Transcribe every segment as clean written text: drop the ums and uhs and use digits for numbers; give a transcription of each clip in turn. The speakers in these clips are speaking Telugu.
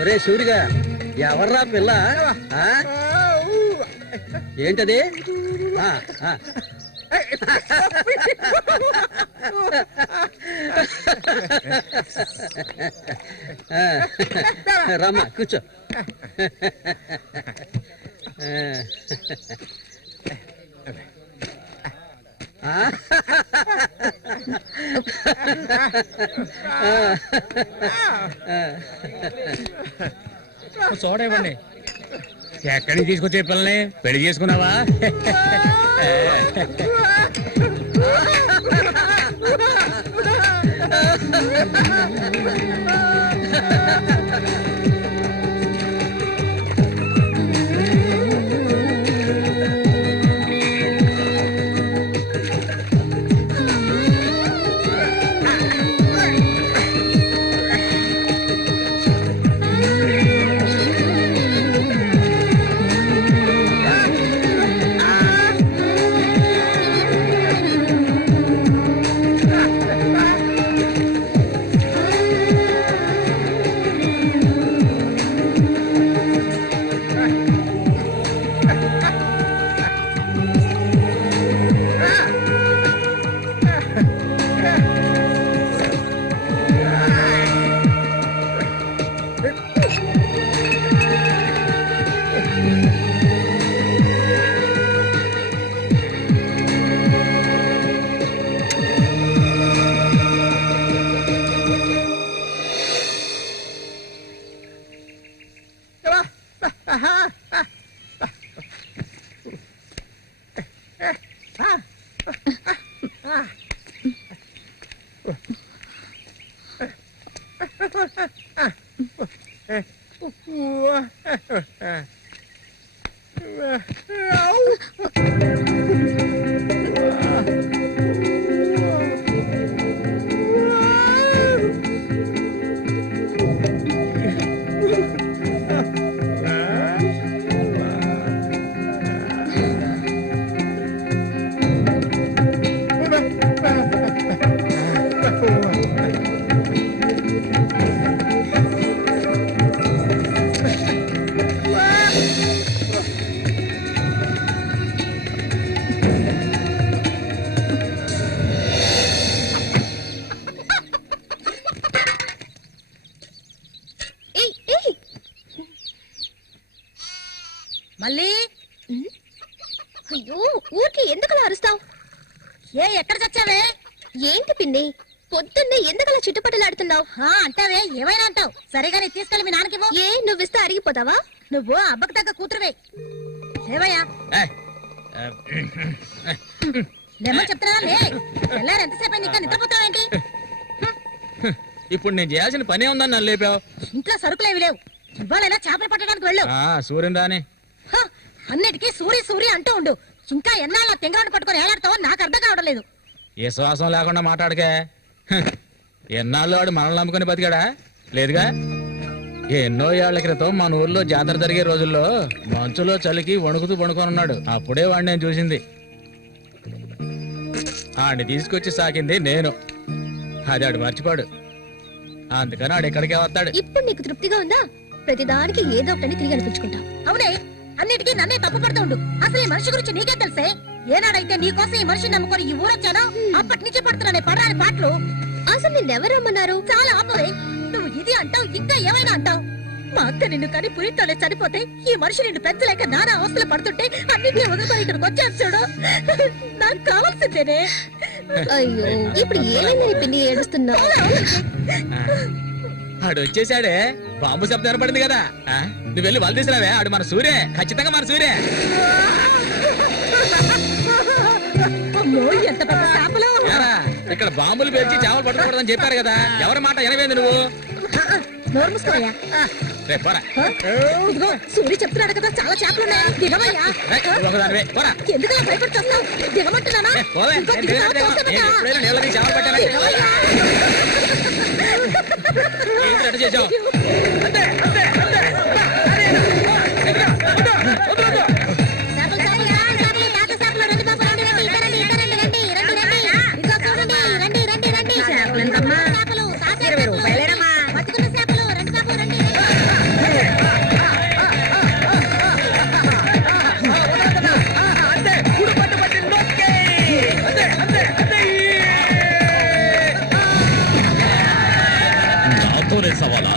ఒరే సూరిగా, ఎవర్రా పిల్ల? ఏంటది? రమ్మా కూర్చో. చూడవండి, ఎక్కడికి తీసుకొచ్చే పిల్లని పెళ్లి చేసుకున్నావా? మళ్ళీ అయ్యో, ఊరికి ఎందుకలా అరుస్తావు? ఎక్కడ చచ్చావే? ఏంటి పిన్ని, పొద్దున్నే ఎందుకలా చుట్టుపట్టలాడుతున్నావు? అంటావే, ఏమైనా అంటావు. సరిగానే తీసుకెళ్ళి మీ నాన్నకివ్వు. ఏ, నువ్విస్తే అరిగిపోతావా? నువ్వు అబ్బకు తగ్గ కూతురువే. లేవయ్యా, లేమని చెప్తున్నా. ఎల్లారు ఎంతసేపు నీకు నిద్రపోతావేంటి? ఇప్పుడు నేను చేయాల్సిన పనే ఉందని నన్ను లేపావు. ఇంట్లో సరుకులేవి లేవు. ఇవ్వాలైనా చేపలు పట్టడానికి వెళ్ళు. సూర్యుని రాని అన్నిటికీ సూరి సూరి అంటూ ఉండు. ఇంకా ఎన్నాళ్ళ తెంగరాన్ని పట్టుకొని ఏలాడతావో నాకు అర్థం కావడం లేదు. ఏ శ్వాసం లేకుండా మాట్లాడకే. ఎన్నాళ్ళు వాడు మనల్ని నమ్ముకుని బతికాడా? లేదుగా. ఎన్నో ఏళ్ల క్రితం మన ఊర్లో జాతర జరిగే రోజుల్లో మంచులో చలికి వణుకుతూ పడుకొని ఉన్నాడు. అప్పుడే వాడిని నేను చూసింది. ఆడిని తీసుకొచ్చి సాకింది నేను. అది ఆడు మర్చిపోడు. అందుకని ఆడు ఎక్కడికే వస్తాడు. ఇప్పుడు నీకు తృప్తిగా ఉందా? ప్రతిదానికి ఏదో ఒకటి తిరిగి అనిపించుకుంటావు. అవునే, అన్నిటికీ నన్నే తప్పు పడుతూ ఉండు. అసలు ఈ మనిషి గురించి నీకే తెలిసే. ఏనాడైతే నీకోసం ఈ మనిషిని నమ్ముకొని ఈ ఊరొచ్చానో అప్పటి నుంచి పడుతున్నానే పడరాని పాటలు. అసలు నిన్నెవరు రమ్మన్నారు? చాలా ఆపవే. నువ్వు ఇది అంటావు, ఇంకా ఏమైనా అంటావు. మా అక్క నిన్ను కానీ పురిట్లోనే చనిపోతే ఈ మనిషి నిన్ను పెంచలేక నానా అవస్థలు పడుతుంటే అన్నింటినీ వదిలిపోయి ఇక్కడికి వచ్చాను చూడు. నాకు కావాల్సిందేనే. అయ్యో, ఇప్పుడు ఏమైందని పిన్ని ఏడుస్తున్నావు? ఆడు వచ్చేసాడే. బాంబు శబ్దం వినపడింది కదా. నువ్వు వెళ్ళి వాళ్ళు తీసుకురావే. ఆడు మన సూర్య, ఖచ్చితంగా మన సూర్య. ఎంత పెద్ద చేపలు! ఇక్కడ బాంబులు పేర్చి చేపలు పట్టుకోకూడదని చెప్పారు కదా. ఎవరి మాట వినవేంది నువ్వు? నోరు మూసుకోవయ్యా. రేపు పోరా. ఇదిగో సూర్య చెప్తున్నాడు కదా చాలా చేపలు ఉన్నాయా, దిగవయ్యా. ఒకదానివే పోరా. ఎందుకలా భయపడి వస్తావు? దిగమంటున్నానా? పోవే. ఇంకో నేను దిగుతావా? దిగను. తోసేమిటా? నేను ఎప్పుడైనా నీళ్ళకి చేపలు పట్టానా? దిగవయ్యా. ఏంటి రెడీ చేసావు? చేపలు చాలయ్యా, చేపలు, తాత చేపలు, రండి బాబు, రండి, రండి, ఇక రండి, ఇక రండి, రండి, రండి, రండి. ఇదిగో చూడండి, రండి, రండి, రండి. చేపలు, తాత చేపలు, బతుకున్న చేపలు, రండి బాబు, రండి, రండి. నాతోనే సవాలా?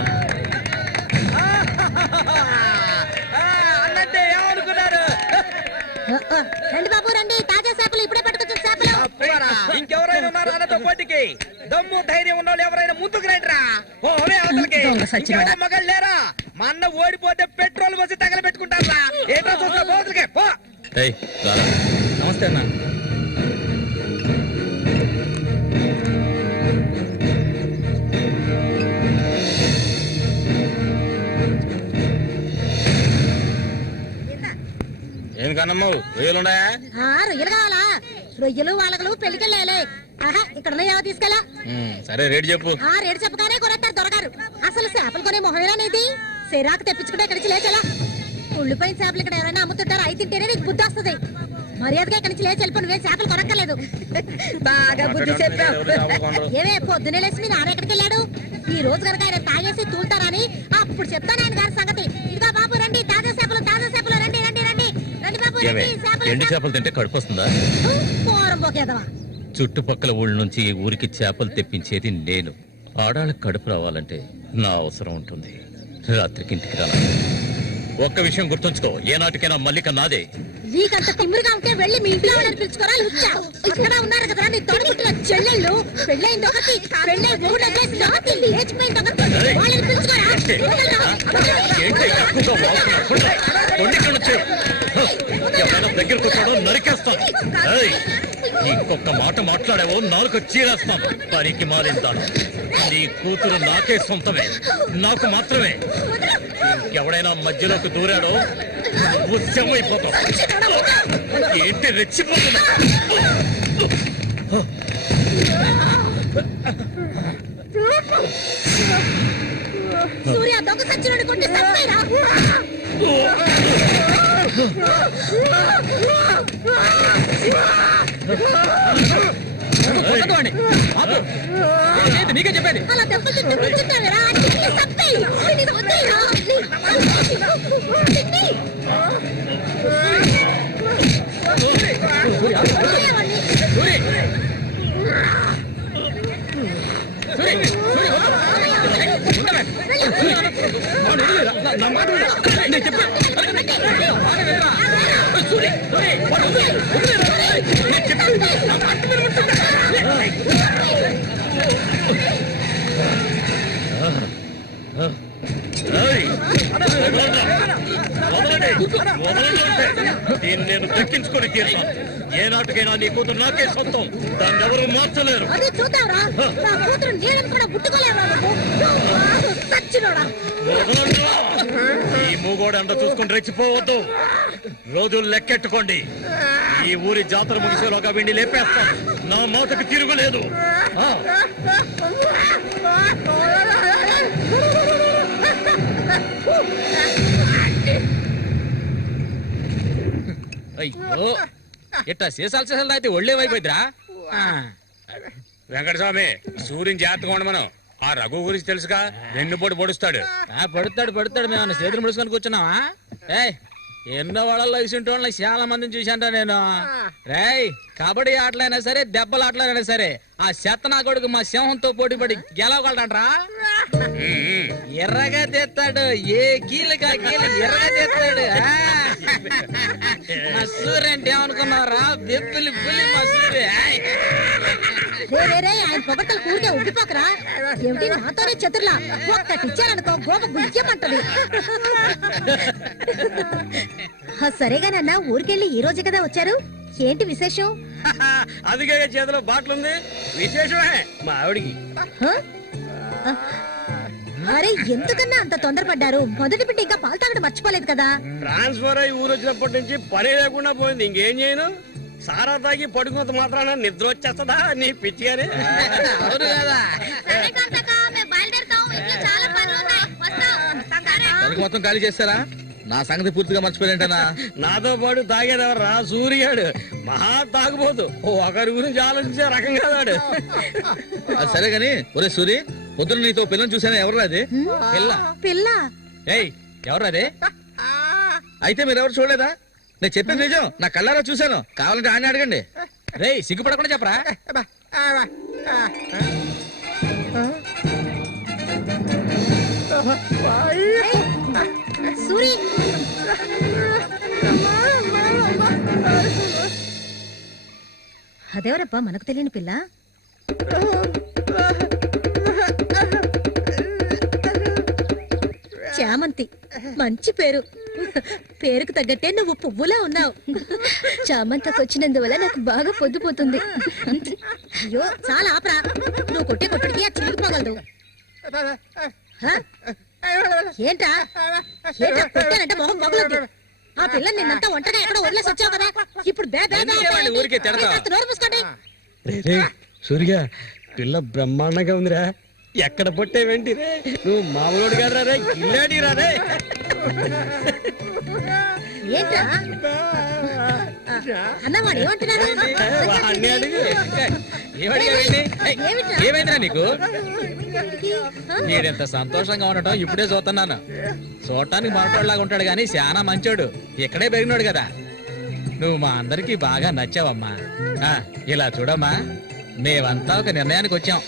అన్నట్టే ఏమనుకున్నారు? రండి బాబు, రండి, తాజా చేపలు, ఇప్పుడే పట్టుకొచ్చిన చేపలు. ఇంకెవరైనా ఉన్నారా అన్నతో పోటీకి? దమ్ము ధైర్యం ఉన్న వాళ్ళు ఎవరైనా ముందుకు రండిరా. ఓరే అవతలకి. ఇంకెవరో మగాళ్ళు లేరా? మా అన్న ఓడిపోతే పెట్రోల్ పోసి తగలబెట్టుకుంటారా? ఏంటో చూస్తా పోతులకే పో. నమస్తే అన్న. ఏం కన్నమ్మావు రొయ్యలున్నాయా? రొయ్యలు కావాలా? రొయ్యలు వాళ్ళకలు పెళ్లికెళ్ళాలి. ఆహా, ఇక్కడ ఏవో తీసుకెళ్ళా. సరే రేటు చెప్పు. రేటు చెప్పగానే కొనేస్తారు దొరగారు. అసలు చేపలు కొనే మొహమేనా నీది? సిరాకు తెప్పించుకుంటే ఇక్కడి నుంచి లేచెలా. ఉళ్ళిపోయిన చేపలు ఇక్కడ ఎవరైనా అమ్ముతుంటారు, అయి తింటేనే నీకు బుద్ధి వస్తుంది. మర్యాదగా ఇక్కడి నుంచి లేచి వెళ్ళిపోయి నువ్వేం చేపలు కొనక్కర్లేదు. బాగా బుద్ధి చెప్పావు. ఏమే పొద్దునే లేచి మీ నాన్న ఎక్కడికి వెళ్ళాడు? ఈ రోజు కనుక ఆయన తాగేసి తూలుతారని అప్పుడు చెప్తాను ఆయన గారి సంగతి. ఇదిగా బాబు రండి, తాజా చేపలు, తాజా చేపలు, రండి, రండి, రండి, రండి బాబు, రండి. ఎండు చేపలు తింటే కడుపు వస్తుందా? పోరం పోకేదవా. చుట్టుపక్కల ఊళ్ళ నుంచి ఈ ఊరికి చేపలు తెప్పించేది నేను. ఆడాళ్ళకి కడుపు రావాలంటే నా అవసరం ఉంటుంది. రాత్రికి ఇంటికి రా. ఒక్క విషయం గుర్తుంచుకో, ఏనాటికైనా మల్లిక నాదే. నీకంత తిమ్మిరిగా ఉంటే వెళ్ళి మీ ఇంట్లో వాళ్ళని పిలుచుకోరా. లుచ్చా అక్కడ ఉన్నారు కదా నీ తోడుకుంటున్న చెల్లెళ్ళు. పెళ్ళైంది ఒకటి, పెళ్ళై మూడు జాతి లేచిపోయింది ఒకటి. వాళ్ళని పిలుచుకోరా. ఎవరైనా దగ్గరకు వచ్చాడో నరికేస్తాను. ఇంకొక మాట మాట్లాడావో నాలుగు చీరేస్తాను. పనికి మారిందాను. నీ కూతురు నాకే సొంతమే, నాకు మాత్రమే. ఎవడైనా మధ్యలోకి దూరాడో ఉద్యమైపోతావు. ఏంటి రెచ్చిపోతున్నా? సూర్య దొంగ సచ్చినోడి కొట్టి చంపేరా. నీకే చెప్పేది. అలా దెబ్బలు తింటూ కూర్చుంటావేరా. చంపేయి. వద్దేరా. దీన్ని నేను దక్కించుకొని తీరుతాను. ఏ నాటికైనా నీ కూతురు నాకే సొంతం. దాన్ని ఎవరు మార్చలేరు. అదే చూద్దాంరా. నా కూతురు నీళ్ళని కూడా ముట్టుకోలేవా నువ్వు? సచ్చినోడా. ఈ మూగోడు అంట చూసుకుని రెచ్చిపోవద్దు. రోజులు లెక్కెట్టుకోండి. ఈ ఊరి జాతర ముగిసేలోగా వీడిని లేపేస్తాను. నా మాటకు తిరుగులేదు. అయ్యో, ఇట్టా సీసాలు అయితే ఒళ్ళేమైపోయిద్దిరా. వెంకటస్వామి సూర్యుని జాగ్రత్తగా ఉండమను. ఆ రఘు గురించి తెలుసుగా, వెన్నుపోటు పొడుస్తాడు. పడుతాడు. మేము చేతులు ముడుచుకొని కూర్చున్నావా? ఏయ్, ఎన్నో వాళ్ళల్లో ఇసుంటోళ్ళని చాలా మందిని చూశాంట నేను. రేయ్, కబడ్డీ ఆటలైనా సరే, దెబ్బల ఆటలైనా సరే, ఆ శతనా కొడుకు మా సింహంతో పోటీపడి గెలవగలడంట్రా. ఎర్రగా తెస్తాడు. ఏ కీలుగా కీలు ఎర్రగా తెస్తాడు. మా సూర్య అంటే ఏమనుకున్నారా? వెప్పులి పులి మా సూర్య. ఆయన పొగట్టలు కూరికే ఉబ్బిపోకరా. ఏమిటి నాతోనే చతుర్లా? ఒక్కటి ఇచ్చారనుకో గోప గుయ్యమంటది. సరేగానన్నా, ఊరికెళ్ళి ఈ రోజు కదా వచ్చారు. ఏంటి విశేషం? అదిగే చేతిలో బాటలుంది. విశేషమే మా ఆవిడికి. అరే ఎందుకన్నా అంత తొందరపడ్డారు? మొదటి బిడ్డ ఇంకా పాలు తాగడం మర్చిపోలేదు కదా. ట్రాన్స్ఫర్ అయ్యి ఊరు వచ్చినప్పటి నుంచి పని లేకుండా పోయింది. ఇంకేం చేయను? సారా తాగి పడుకున్నంత మాత్రాన నిద్ర వచ్చేస్తుందా నీ పిచ్చి గాని? అవును కదా. మొత్తం ఖాళీ చేస్తారా? నా సంగతి పూర్తిగా మర్చిపోయింటనా? నాతో పాటు తాగేదెవర్రా? సూర్యాడు మహా తాగుపోతు. ఒకరి గురించి ఆలోచించే రకం కాదాడు. అది సరే గాని, ఒరే సూరి, పొద్దున్న నీతో పిల్లని చూసాను. ఎవరు అది? పిల్ల. పిల్ల? ఏయ్, ఎవరు అది? అయితే మీరు ఎవరు చూడలేదా? నేను చెప్పేది నిజం, నా కళ్ళారా చూశాను. కావాలంటే ఆయన అడగండి. రేయ్, సిగ్గుపడకుండా చెప్పరా? సూరి, అదేవరప్పా మనకు తెలియని పిల్ల? చామంతి, మంచి పేరు. పేరుకు తగ్గట్టే నువ్వు పువ్వులా ఉన్నావు. చామంతకు వచ్చినందువల్ల నాకు బాగా పొద్దుపోతుంది. అయ్యో చాలా ఆపరా, నువ్వు కొట్టే కొట్టుడికి ఆ చిరిగిపోగలదు. ఏంటా ఏంటా కొట్టానంటే మొహం మొగలద్ది. ఆ పిల్లని నిన్నంతా ఒంటగా ఎక్కడో వదిలేసి వచ్చావు కదా, ఇప్పుడు ఊరికే తిడతావు. నోరు మూసుకోండి. సూర్య, పిల్ల బ్రహ్మాండంగా ఉందిరా. ఎక్కడ పొట్టేవేంటి రే? నువ్వు మామూలు కాదురా రే, గిల్లాడి రా రే. ఏంట్రా అన్నవాడు ఏమంటున్నాడు? వాడిని అడుగు. ఏమైందిరా నీకు? మీరెంత సంతోషంగా ఉండటం ఇప్పుడే చూస్తున్నాను. చూడటానికి మాట్లాడలాగా ఉంటాడు గాని చాలా మంచోడు. ఇక్కడే పెరిగినాడు కదా. నువ్వు మా అందరికి బాగా నచ్చావమ్మా. ఇలా చూడమ్మా, మేమంతా ఒక నిర్ణయానికి వచ్చాం.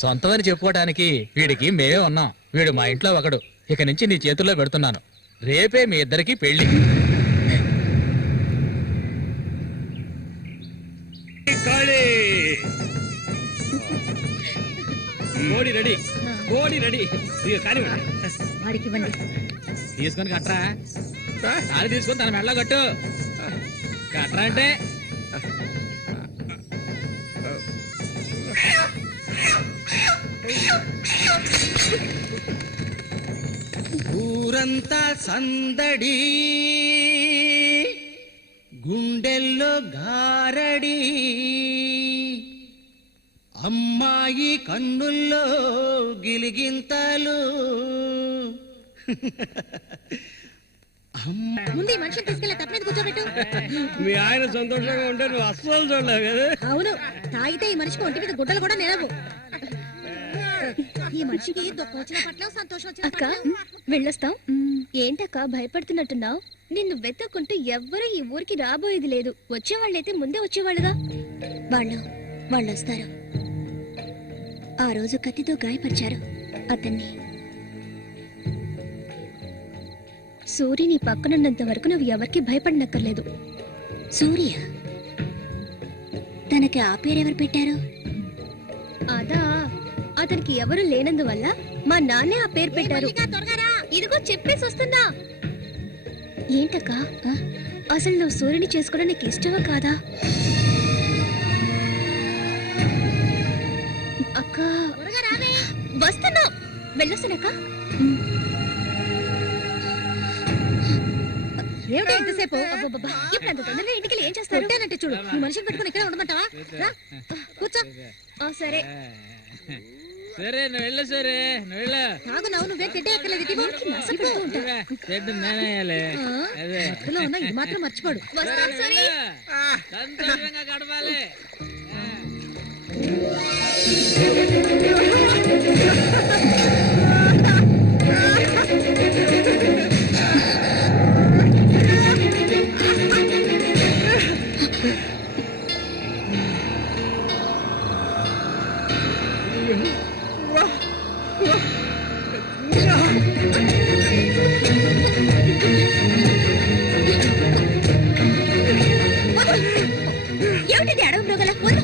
సొంతమని చెప్పుకోవటానికి వీడికి మేమే ఉన్నాం. వీడు మా ఇంట్లో ఒకడు. ఇక నుంచి నీ చేతుల్లో పెడుతున్నాను. రేపే మీ ఇద్దరికి పెళ్లి. కోడి రెడీ, కోడి రెడీ. వాడికి ఇవ్వండి. తీసుకొని కట్టరా. అది తీసుకొని తన మెడలో కట్టు. కట్టరా అంటే ఊరంతా సందడి, గుండెల్లో గారడి, అమ్మాయి కన్నుల్లో గిలిగింతలు. ముందు ఈ మనిషిని తీసుకెళ్ళి తప్ప మీద కూర్చోబెట్టు. మీ ఆయన సంతోషంగా ఉంటే నువ్వు అస్సలు చూడలేవు కదా. అవును, తాగితే ఈ మనిషికి ఒంటి మీద గుడ్డలు కూడా నిలవు. ఈ మనిషికి దుఃఖం వచ్చిన పట్ల సంతోషం వచ్చిన అక్క వెళ్ళొస్తాం. ఏంటక్క భయపడుతున్నట్టున్నావు? నిన్ను వెతుక్కుంటూ ఎవ్వరూ ఈ ఊరికి రాబోయేది లేదు. వచ్చేవాళ్ళైతే ముందే వచ్చేవాళ్ళుగా. వాళ్ళు వస్తారు. ఆ రోజు కత్తితో గాయపరిచారు అతన్ని. సూర్య నీ పక్కనున్నంత వరకు నువ్వు ఎవరికి భయపడనక్కర్లేదు. సూర్య? తనకి ఆ పేరెవరు పెట్టారు? అదా, అతనికి ఎవరు లేనందువల్ల మా నాన్నే ఆ పేరు పెట్టారు. ఇదిగో చెప్పేసి వస్తున్నా. ఏంటక్క, అసలు నువ్వు సూర్యుని చేసుకోవడం నీకు ఇష్టమా కాదా? అక్క వస్తున్నా, వెళ్ళొస్తానక్క. ఏమిటి ఇంతసేపు? ఇప్పుడు అంత తొందరగా ఇంటికి ఏం చేస్తారు? అంటే చూడు, ఈ మనిషిని పెట్టుకుని ఇక్కడే ఉండమంటావా? కూర్చో. సరే సరే, నువ్వు వెళ్ళు. సరే, నువ్వు వెళ్ళు. నాగు నవ్వు నువ్వే తిట్టే ఎక్కలేదు. చెడ్డు నేనేయాలి. అదే ఉన్న ఇది మాత్రం మర్చిపోడు. సంతోషంగా గడపాలి. ఏమిటి అడవి మృగల? వద్దు.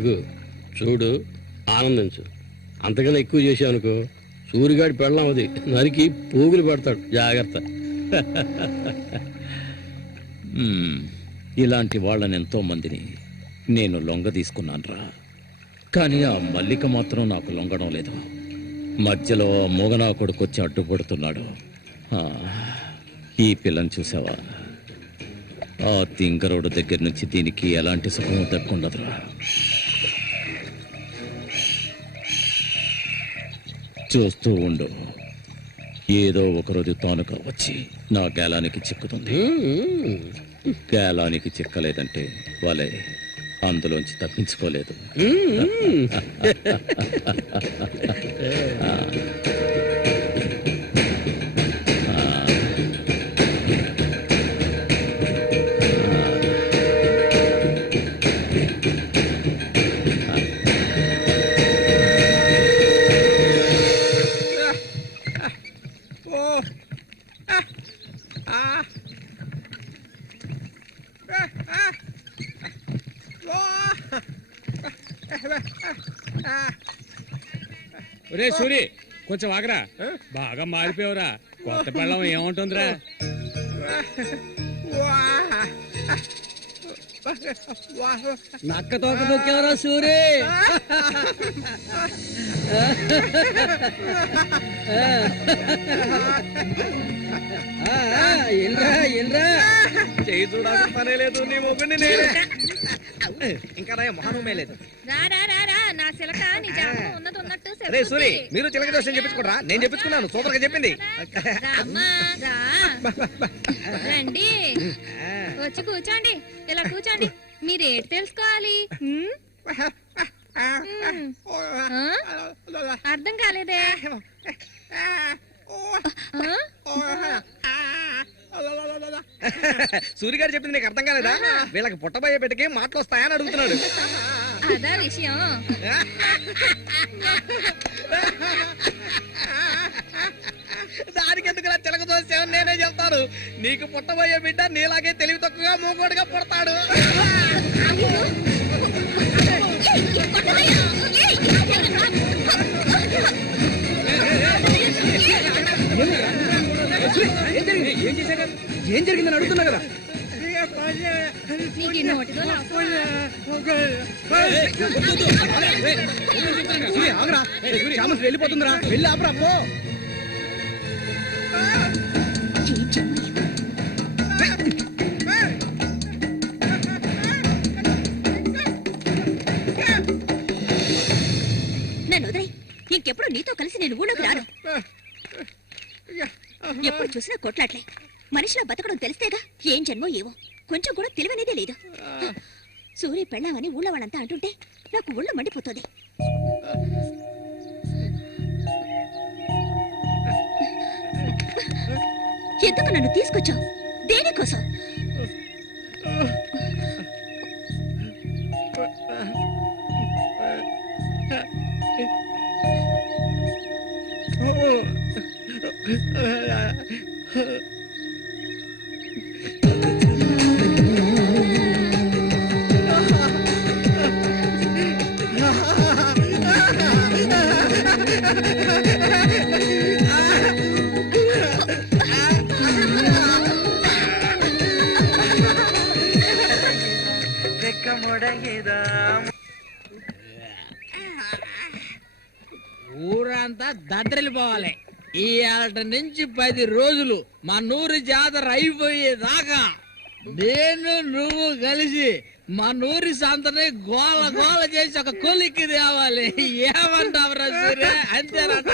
రఘు చూడు, ఆనందించు. అంతకన్నా ఎక్కువ చేసావు అనుకో సూరిగాడి పెళ్ళం అది నరికి పోగులు పెడతాడు, జాగ్రత్త. ఇలాంటి వాళ్ళని ఎంతో మందిని నేను లొంగ తీసుకున్నానురా. కానీ ఆ మల్లిక మాత్రం నాకు లొంగడం లేదు. మధ్యలో మూగనా కొడుకు వచ్చి అడ్డుపడుతున్నాడు. ఈ పిల్లని చూసావా? ఆ తింగరోడు దగ్గర నుంచి దీనికి ఎలాంటి సుఖం దక్కుండదురా. చూస్తూ ఉండు, ఏదో ఒకరోజు తానుక వచ్చి నా గేలానికి చిక్కుతుంది. గేలానికి చిక్కలేదంటే వాళ్ళే అందులోంచి తప్పించుకోలేదు. ఒరే సూరి, కొంచెం ఆగరా. బాగా మారిపోయావురా. కొత్త పెళ్ళం ఏముంటుందిరా? నక్క తోక తొక్కేవరా సూరి. చేయి చూడాల్సిన పనే లేదు, నీ మొగ్గుని నేనే. ఇంకా మొహమే లేదు. అరే సూరి, మీరు చిలక దోషం చెప్పించుకోరా? నేను చెప్పించుకున్నాను, సూపర్ గా చెప్పింది. రండి, వచ్చి కూర్చోండి. ఇలా కూర్చోండి. మీరేటి తెలుసుకోవాలి? అర్థం కాలేదే? సూర్య గారు చెప్పింది నీకు అర్థం కాలేదా? వీళ్ళకి పుట్టబోయే బిడ్డకి మాటలు వస్తాయని అడుగుతున్నాడు. అదా విషయం. దానికి ఎందుకు చిలక దోషం నేనే చెప్తాను. నీకు పుట్టబోయే బిడ్డ నీలాగే తెలివి తక్కువగా మూగోడుగా పుడతాడు. ఏం జరిగిందని అడుగుతున్నా కదా. నీకు ఈ నోటితో వెళ్ళిపోతుందిరా, వెళ్ళి ఆపరా పో. నన్ను వదిలే. ఇంకెప్పుడు నీతో కలిసి నేను ఊళ్ళోకి రాను. ఎప్పుడు చూసినా కొట్లాట్లే. మనిషిలో బతకడం తెలిస్తేగా. ఏం జన్మో ఏవో, కొంచెం కూడా తెలివనేదే లేదు. సూర్య పెళ్ళామని ఊళ్ళో వాళ్ళంతా అంటుంటే నాకు ఒళ్ళు మండిపోతుంది. ఎందుకు నన్ను తీసుకొచ్చావు? దేనికోసం? ఊరంతా దద్దరిల్లిపోవాలి. ఈ ఆట నుంచి 10 రోజులు మా నూరు జాతర అయిపోయేదాకా నేను నువ్వు కలిసి మా నూరి సంతని గోల గోల చేసి ఒక కొలిక్కి తేవాలి. ఏమంటావురా సూర్య? అంతేనంట.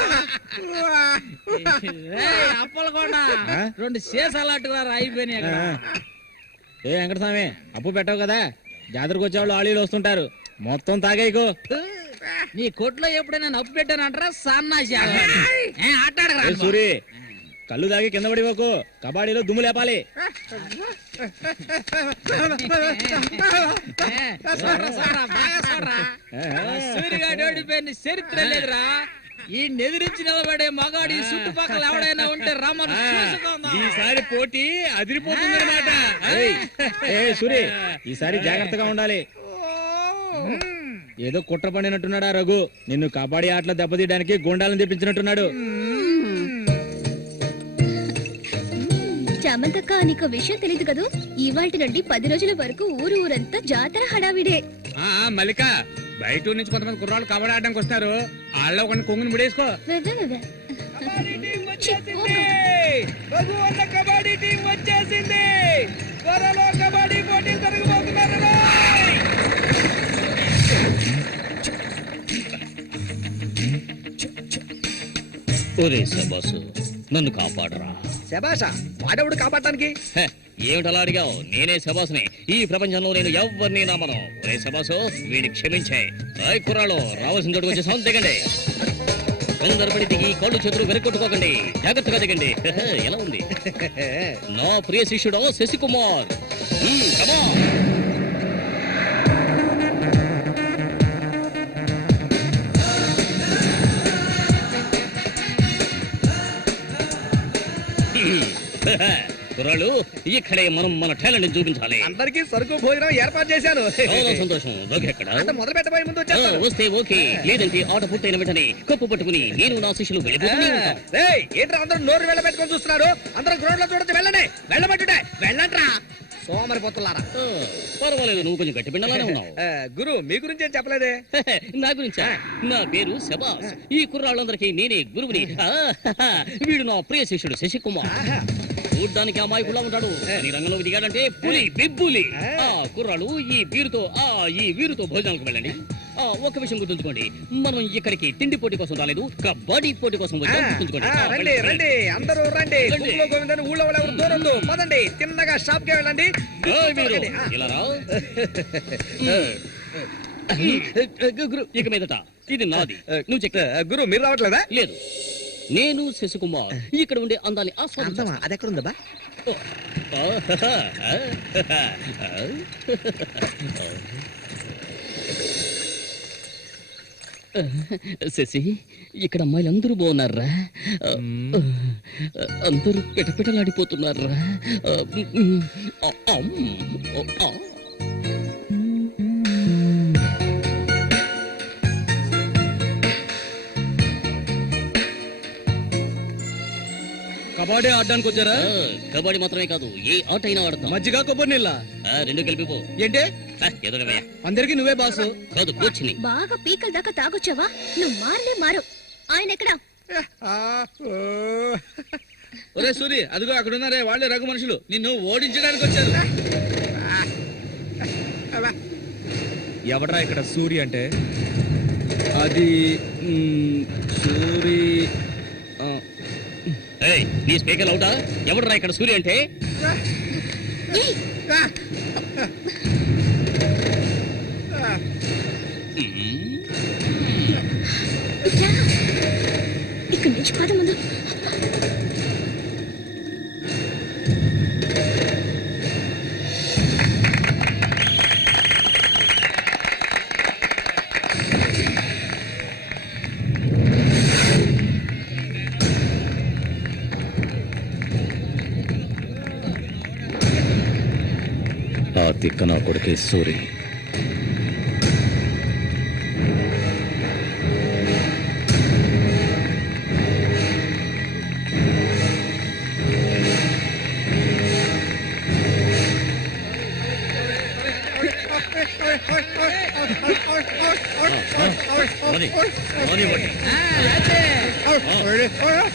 అప్పలు కూడా 2 సీసాలట్టుగా అయిపోయినాయి అక్కడ. ఏ వెంకటస్వామి, అప్పు పెట్టావు కదా, జాతరకు వచ్చేవాళ్ళు ఆళీలు వస్తుంటారు, మొత్తం తాగేయకు. నీ కొట్లో ఎప్పుడైనా నప్పు పెట్టానంటారా? సన్నాసి సూరి, కళ్ళు తాగి కింద పడిపోకు, కబాడీలో దుమ్ము లేపాలి. సూర్యగాడు ఓడిపోయిన చరిత్ర లేదురా. ఈ నెదిరించి నిలబడే మగాడు ఈ చుట్టుపక్కల ఎవడైనా ఉంటే రమ్మను. ఈసారి పోటీ అదిరిపోతుంది అనమాట. సూరి, ఈసారి జాగ్రత్తగా ఉండాలి. ఏదో కుట్ర పడినట్టున్నాడా రఘు? నిన్ను కబడ్డీ ఆటలో దెబ్బతీయడానికి గుండాలను తెప్పించినట్టున్నాడు. చామంతక్క, నీకు విషయం తెలీదు కదూ, ఇవాల్టి నుండి 10 రోజుల వరకు ఊరంతా జాతర హడావిడే. మల్లిక, బయట ఊరు నుంచి కొంతమంది కుర్రాళ్ళు కబడ్డీ ఆడడానికి వస్తారు. వాళ్ళ ఒక కొంగుని ముడేసుకో. రఘు అన్న కబడ్డీ టీం వచ్చేసింది. త్వరలో కబడ్డీ పోటీలు జరగబోతున్నారు. ఒరే శబాసు, నన్ను కాపాడరా. శబాషా, వాడెవడు కాపాడటానికి? ఏమిటలా అడిగావు? నేనే శబాసుని. ఈ ప్రపంచంలో నేను ఎవరిని నమ్మను. ఒరే శబాసు, వీడిని క్షమించే. కుర్రాళ్ళు రావాల్సిన చోటుకు వచ్చేసాం, దిగండి. అందరపడి దిగి కాళ్ళు చేతులు వెనక్కొట్టుకోకండి, జాగ్రత్తగా దిగండి. ఎలా ఉంది నా ప్రియ శిష్యుడు శశికుమార్? కమా. కుర్రాళ్ళు, ఇక్కడే మనం మన టాలెంట్ చూపించాలి. అందరికీ సరుకు భోజనం ఏర్పాటు చేశాను. చాలా సంతోషం. ఎక్కడ మొదలు పెట్టబోయే ముందు వచ్చేస్తాను. వస్తే ఓకే, లేదంటే ఆట పూర్తయిన వెంటనే కప్పు పట్టుకుని నేను నా శిష్యులు వెళ్ళిపోతూనే ఉంటాం. ఏంట్రా అందరూ నోరు వెళ్ళబెట్టుకొని చూస్తున్నారు? అందరూ గ్రౌండ్ లో చూడొచ్చు, వెళ్ళండి. వెళ్ళబట్టుంటే వెళ్ళంట్రా సోమరిపోతున్నారా. పర్వాలేదు, నువ్వు కొంచెం గట్టి పిండలానే ఉన్నావు. గురు, మీ గురించి ఏం చెప్పలేదే? నా గురించా? నా పేరు శబాస్. ఈ కుర్రాళ్ళందరికీ నేనే గురువుని. వీడు నా ప్రియ శిష్యుడు శశికుమార్. చూడ్డానికి అమాయకులా ఉంటాడు, ఈ రంగంలో దిగాడంటే పులి, బిబ్బులి. కుర్రాళ్ళు, ఈ వీరుతో భోజనాలకు వెళ్ళండి. ఒక విషయం గుర్తుంచుకోండి, మనం ఇక్కడికి తిండి పోటీ కోసం రాలేదు, కబడ్డీ పోటీ కోసం వచ్చాం. రండి రండి, అందరూ రండి. గోవిందని ఊళ్ళో వాళ్ళు ఎవరు దూరొద్దు. పదండి, తిన్నగా షాప్ కి వెళ్ళండి. ఇలా రా. ఇక మీదట ఇది నాది. నువ్వు చెక్. గురు, మీరు రావట్లేదా? లేదు, నేను శశికుమార్ ఇక్కడ ఉండే అందాన్ని ఆస్వాదించా. అది ఎక్కడ ఉందా? శశి, ఇక్కడ అమ్మాయిలు అందరూ బాగున్నారా? అందరూ పిటపిటలాడిపోతున్నారా? కబడ్డీ ఆడడానికి వచ్చారా? కబడ్డీ మాత్రమే కాదు, ఏ ఆట అయినా ఆడతాం. మజ్జిగ కొబ్బరి నీళ్ళ రెండు కలిపిపో. ఏంటి? ఎదురవయ్యా. అందరికి నువ్వే బాసు కాదు, కూర్చుని. బాగా పీకల దాకా తాగొచ్చావా? నువ్వు మారు. ఆయన ఎక్కడా? ఒరే సూరి, అదిగో అక్కడ ఉన్నారే, వాళ్ళే రఘు మనుషులు. నిన్ను ఓడించడానికి వచ్చారు. ఎవడ్రా ఇక్కడ సూరి అంటే? అది సూరి. నీ స్పీకర్ అవుతా? ఎవడరా ఇక్కడ సూర్య అంటే? ఇక్కడి నుంచి పద ముందు. ఆ తిక్క నా కొడుకే సూరి.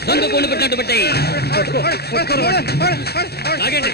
దొంగ కోళ్ళు పెట్టినట్టు పెట్టాయి. ఆగండి.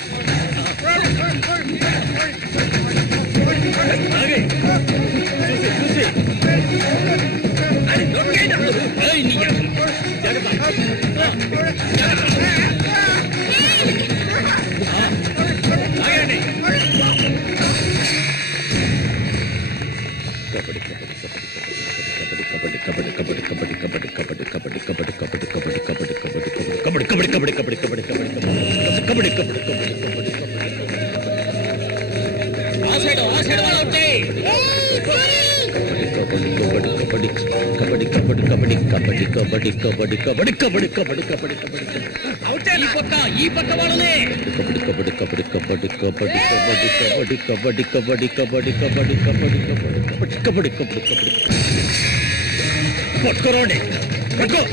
ఆ సైడ్ వాళ్ళు వచ్చాయి. కబడ్డీ కబడ్డీ కబడ్డీ కబడ్డీ కబడ్డీ కబడ్డీ కబడ్డీ కబడ్డీ కబడ్డీ కబడ్డీ కబడ్డీ కబడ్డీ ఈ పక్క వాళ్ళనే కబడ్డీ కబడ్డీ కబడ్డీ కబడ్డీ కబడ్డీ కబడ్డీ కబడ్డీ కబడ్డీ కబడ్డీ కబడ్డీ కబడ్డీ కబడ్డీ కబడ్డీ కబడ్డీ కబడ్డీ పట్టుకోరండి పట్టుకో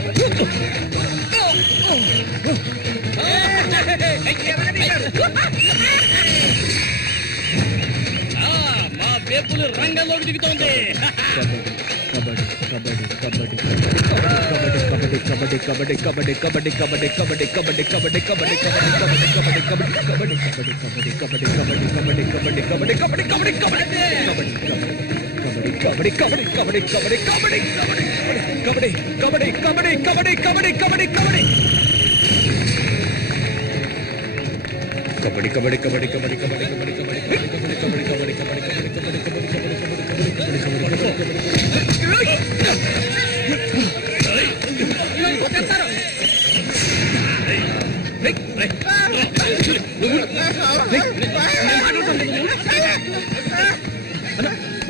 మా వేపులు రంగంలోకి దిగుతోంది.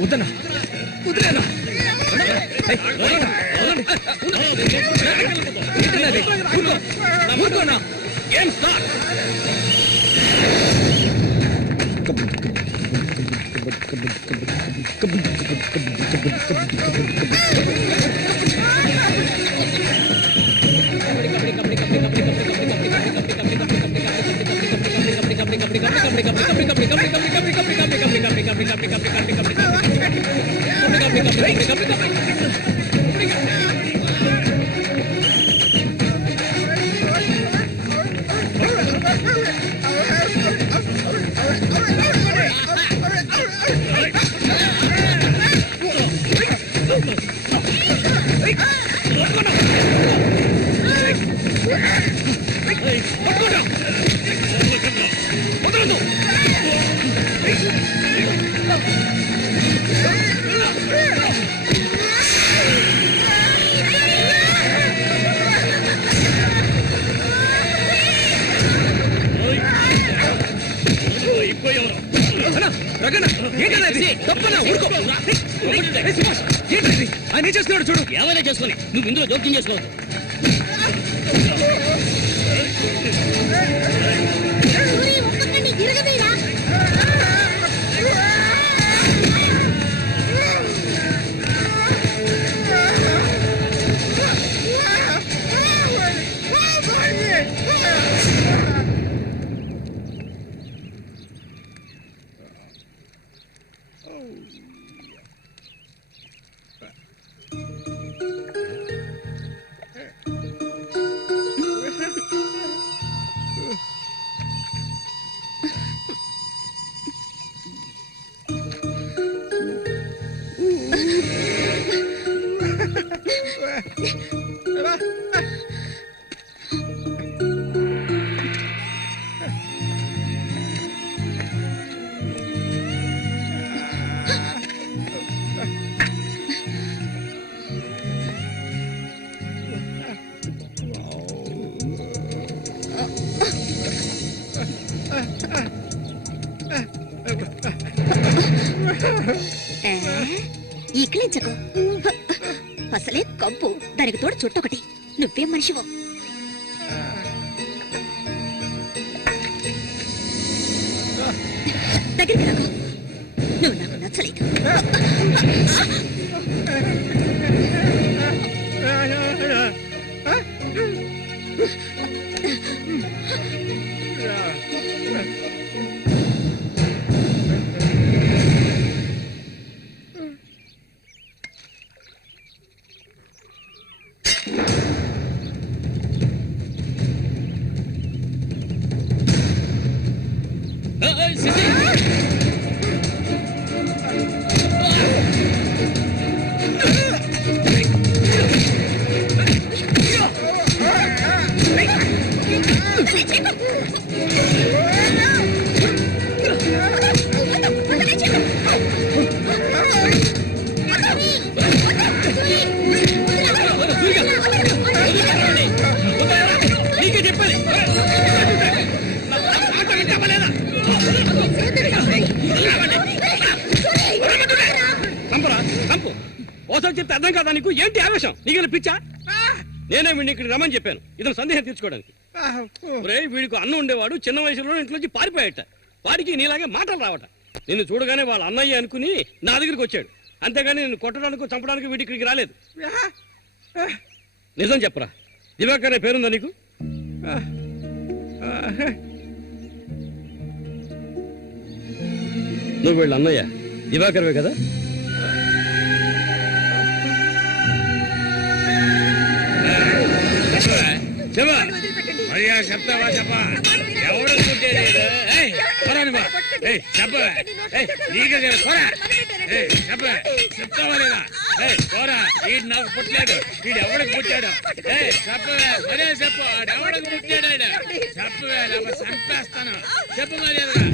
వద్దన్నా వదిలేనా ఊరుకోనా ఏం స్టార్ట్ ఆయన చేస్తున్నాడు చూడు. ఏమైనా చేసుకొని నువ్వు ఇందులో జోక్యం చేసుకోవద్దు. ఈకిలించకు, అసలే కంపు, దానికి తోడు చుట్టొకటి. నువ్వేం మనిషివో. దగ్గరికి రాకు, నువ్వు నాకు నచ్చలేదు. నీకే చెప్పాలి. ఎన్నిసార్లు చెప్తే అర్థం కాదా నీకు? ఏంటి ఆవేశం? నీకు పిచ్చా? నేనే వీడిని ఇక్కడికి రమ్మని చెప్పాను ఇతను సందేహం తీర్చుకోవడానికి. వీడికి అన్న ఉండేవాడు, చిన్న వయసులో ఇంట్లోంచి పారిపోయాట. వాడికి నీలాగే మాటలు రావట. నిన్ను చూడగానే వాళ్ళ అన్నయ్య అనుకుని నా దగ్గరికి వచ్చాడు, అంతేగాని నిన్ను కొట్టడానికి చంపడానికి వీడి ఇక్కడికి రాలేదు. నిజం చెప్పరా, దివాకర్ అనే పేరుందా నీకు? నువ్వు వీళ్ళ అన్నయ్య దివాకర్వే కదా? చెప్తావా చెప్పా? ఎవరు చెప్తావా లేదా? పోరా, వీడు నాకు పుట్టలేదు, వీడు ఎవడికి పుట్టాడు? చెప్పవే, మరే చెప్పు, ఎవడికి పుట్టాడు? చెప్పవే, చంపేస్తాను. చెప్పు మర్యాదగా.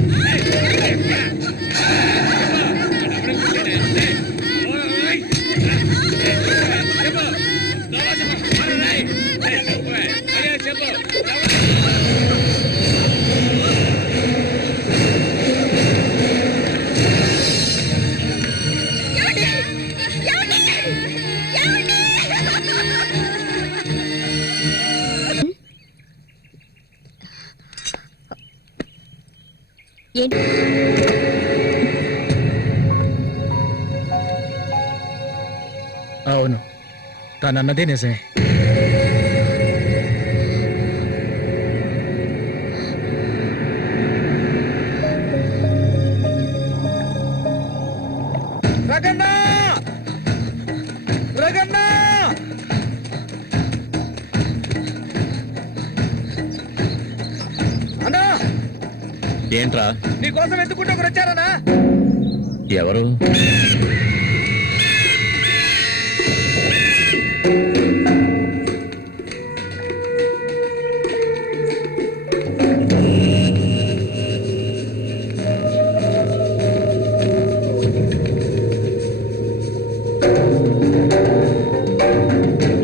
అవును, తనన్నదే నిజమే. ఏంట్రా? నీకోసం ఎత్తుకుంటే ఒకరు వచ్చారనా? ఎవరు?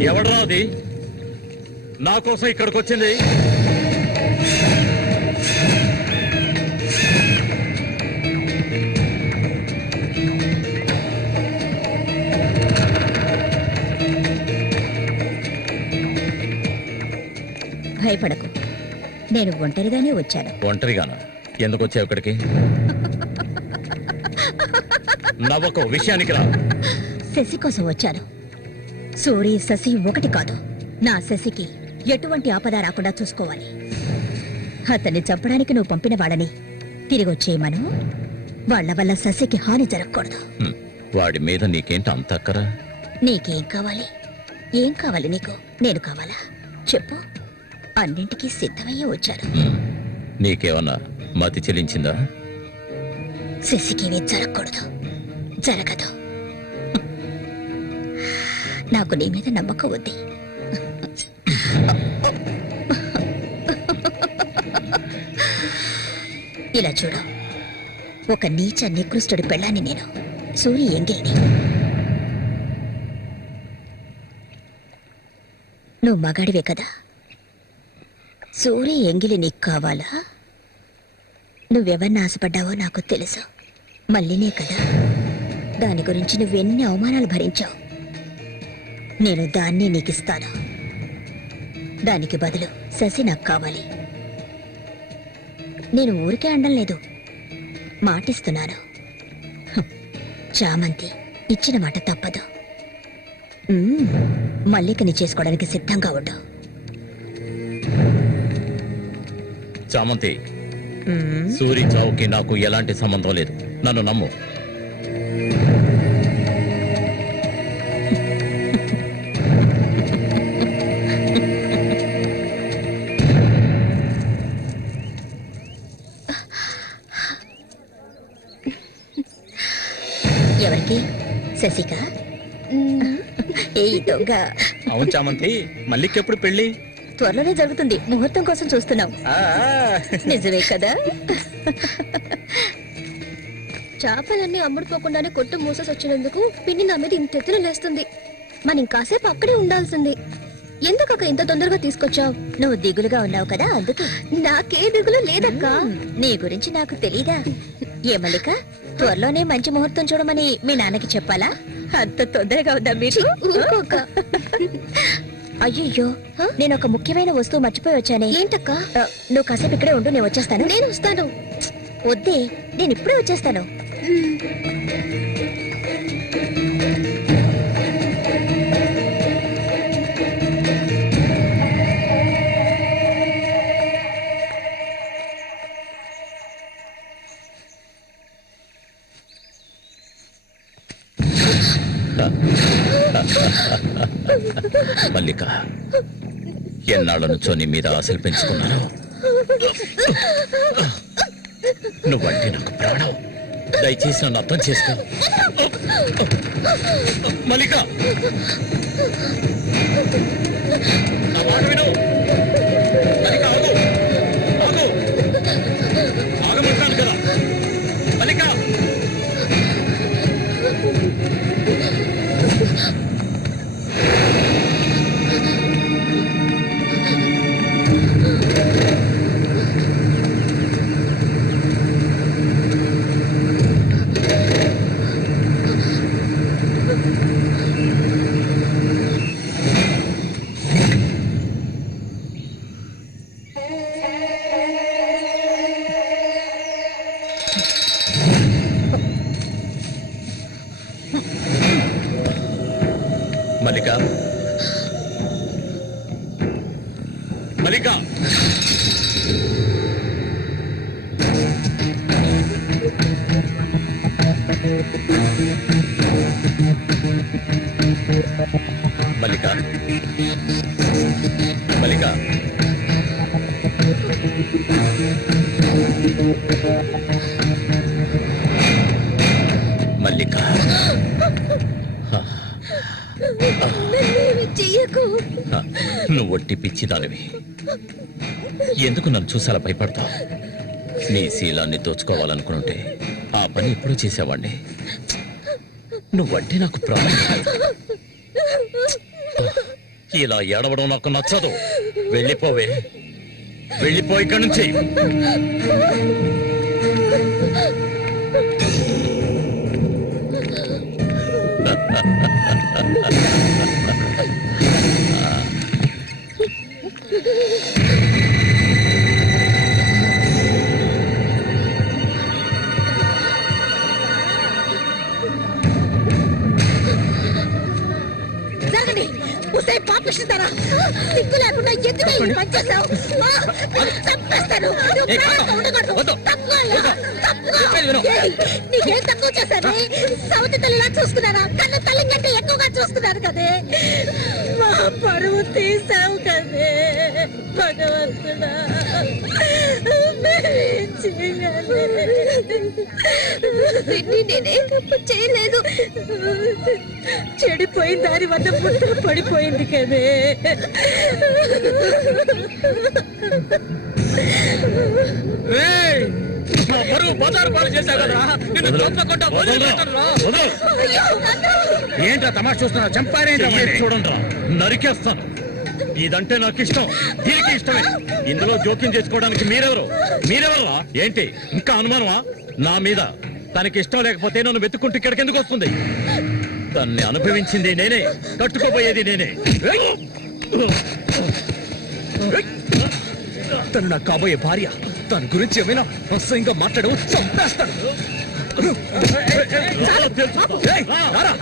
ఎవడరా అది నా కోసం ఇక్కడికి వచ్చింది? భయపడకు, నేను ఒంటరిగానే వచ్చాను. ఒంటరిగానా? ఎందుకు వచ్చావు ఇక్కడికి? నవ్వకు, విషయానికి రా. శశి కోసం వచ్చాను. సూరి శశి ఒకటి కాదు. నా శశికి ఎటువంటి ఆపద రాకుండా చూసుకోవాలి. అతన్ని చంపడానికి నువ్వు పంపిన వాడని తిరిగి వచ్చేయమను. వాళ్ల వల్ల శశికి హాని జరగకూడదు. వాడి మీద నీకేంటి అంత అక్కరా? నీకేం కావాలి? ఏం కావాలి నీకు? నేను కావాలా? చెప్పు. అన్నింటికీ సిద్ధమయ్యే వచ్చాను. నీకేమన్నా మతి చెల్లించిందా? శశికేమీ జరగకూడదు, జరగదు. నాకు నీ మీద నమ్మకం ఉంది. ఇలా చూడు, ఒక నీచ నికృష్టుడి పెళ్ళాన్ని నేను, సూరి ఎంగిల్ని. నువ్వు మగాడివే కదా? సూరి ఎంగిలి నీకు కావాలా? నువ్వెవరిని ఆశపడ్డావో నాకు తెలుసు. మళ్ళీనే కదా. దాని గురించి నువ్వెన్ని అవమానాలు భరించావు. నేను దాన్ని నీకిస్తాను. దానికి బదులు శశి నాకు కావాలి. నేను ఊరికే అండం లేదు, మాటిస్తున్నాను. చామంతి ఇచ్చిన మాట తప్పదు. మల్లికని చేసుకోవడానికి సిద్ధంగా ఉండు. చామంతి, సూరి చావుకి నాకు ఎలాంటి సంబంధం లేదు. నన్ను నమ్ము. ఎవరికి? శశికా? ఏ దొంగ! అవును చామంతి, మల్లికెప్పుడు పెళ్ళి? త్వరలోనే జరుగుతుంది. ముహూర్తం కోసం చూస్తున్నాం. నిజమే కదా? చేపలన్నీ అమ్ముడుపోకుండానే కొట్టు మూసేసి వచ్చినందుకు పిన్ని నా మీద ఇంత ఎత్తున లేస్తుంది. మనం ఇంకాసేపు అక్కడే ఉండాల్సింది. ఎందుకక్క ఇంత తొందరగా తీసుకొచ్చావు? నువ్వు దిగులుగా ఉన్నావు కదా, అందుకే. నాకే దిగులు లేదక్కా. నీ గురించి నాకు తెలీదా? ఏ మల్లిక, త్వరలోనే మంచి ముహూర్తం చూడమని మీ నాన్నకి చెప్పాలా? అంత తొందరగా ఉందా మీరు? అయ్యయ్యో, నేను ఒక ముఖ్యమైన వస్తువు మర్చిపోయి వచ్చానే. ఏంటక్క? నువ్వు కాసేపు ఇక్కడే ఉండు, నేను వచ్చేస్తాను. నేను వస్తాను. వద్దే, నేను ఇప్పుడే వచ్చేస్తాను. మల్లిక, ఎన్నాళ్ళ నుంచో నీ మీద ఆశలు పెంచుకున్నాను. నువ్వంటే నాకు ప్రాణం. దయచేసి నన్ను అర్థం చేసుకో. మల్లిక, నా మాట విను. మల్లిక, ఆగు ఆగు, ఆగమంటాను కదా. మల్లిక, మల్లిక, మల్లిక, మల్లిక, మల్లిక, మల్లిక, చెయ్యకు. నువ్వు ఒట్టి పిచ్చిదానివి. ఎందుకు నన్ను చూసేలా భయపడతావు? నీ శీలాన్ని దోచుకోవాలనుకుంటే ఆ పని ఎప్పుడూ చేసేవాడిని. నువ్వంటే నాకు ప్రాణం. ఇలా ఏడవడం నాకు నచ్చదు. వెళ్ళిపోవే, వెళ్ళిపో ఇక్కడి నుంచి. జరగండి. ఉసే పాపిస్తారా? సిగ్గు లేకుండా ఎందుకు ఈ పని చేశావు? చంపేస్తాను. నువ్వు ప్రాణంగా ఉండకూడదు. తప్పుగా, తప్పుగా. ఏయ్, నీకేం తక్కువ చేశాను? సౌతి తల్లిలా చూసుకున్నారా? కన్ను తల్లి కంటే ఎక్కువగా చూసుకున్నాను కదే. మా పరువు తీసావు కదే భగవంతుడా. నేనే తప్పు చేయలేదు. చెడిపోయిన దారి వద్ద పుట్ట పడిపోయింది కదే. ఏంట్రా తమాషా చూస్తున్నా? చంపారేంట్రా? చూడండి రా, నరికేస్తాను. ఇదంటే నాకు ఇష్టం, దీనికి ఇష్టమే. ఇందులో జోక్యం చేసుకోవడానికి మీరెవరా? ఏంటి ఇంకా అనుమానమా నా మీద? తనకి ఇష్టం లేకపోతే నన్ను వెతుక్కుంటూ ఇక్కడికి ఎందుకు వస్తుంది? తన్ని అనుభవించింది నేనే, కట్టుకోబోయేది నేనే. తను నాకు కాబోయే భార్య. తన గురించి ఏమైనా అసహ్యంగా మాట్లాడు, చంపేస్తాను.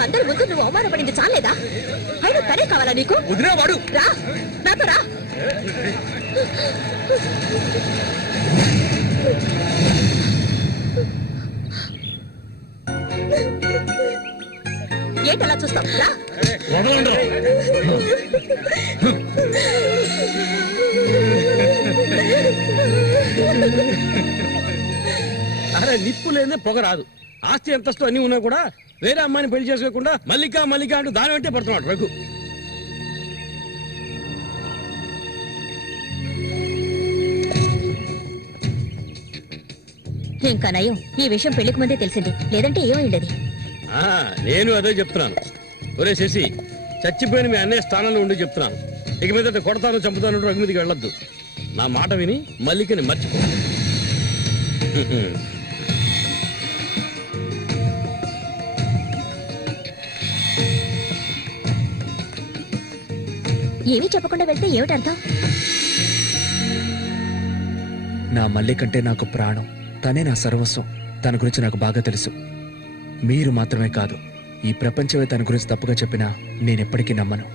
అందరి ముందు నువ్వు అవమానపడింది చాలేదా? అయినా తనే కావాలా నీకు? వదిలేవాడు. రా, నాతో రా. ఏంటలా చూస్తావు? రా. అరే, నిప్పు లేదే పొగ రాదు. ఆస్తి అంతస్తు అన్ని ఉన్నా కూడా వేరే అమ్మాయిని పెళ్లి చేసుకోకుండా మల్లిక మల్లిక అంటూ దాని వెంటే పడుతున్నాడు రఘు. ఇంకా నయం, ఈ విషయం పెళ్లికి ముందే తెలిసింది. లేదంటే ఏమైండది? నేను అదే చెప్తున్నాను. ఒరే శశి, చచ్చిపోయిన మీ అన్నయ్య స్థానంలో ఉండి చెప్తున్నాను. ఇక మీద కొడతాను చంపుతాను రఘు మీదకి వెళ్ళొద్దు. నా మాట విని మల్లికని మర్చిపో. ఏమీ చెప్పకుండా వెళ్తే ఏమిటర్థం? నా మల్లికంటే నాకు ప్రాణం, తనే నా సర్వస్వం. తన గురించి నాకు బాగా తెలుసు. మీరు మాత్రమే కాదు, ఈ ప్రపంచమే తన గురించి తప్పుగా చెప్పినా నేనెప్పటికీ నమ్మను.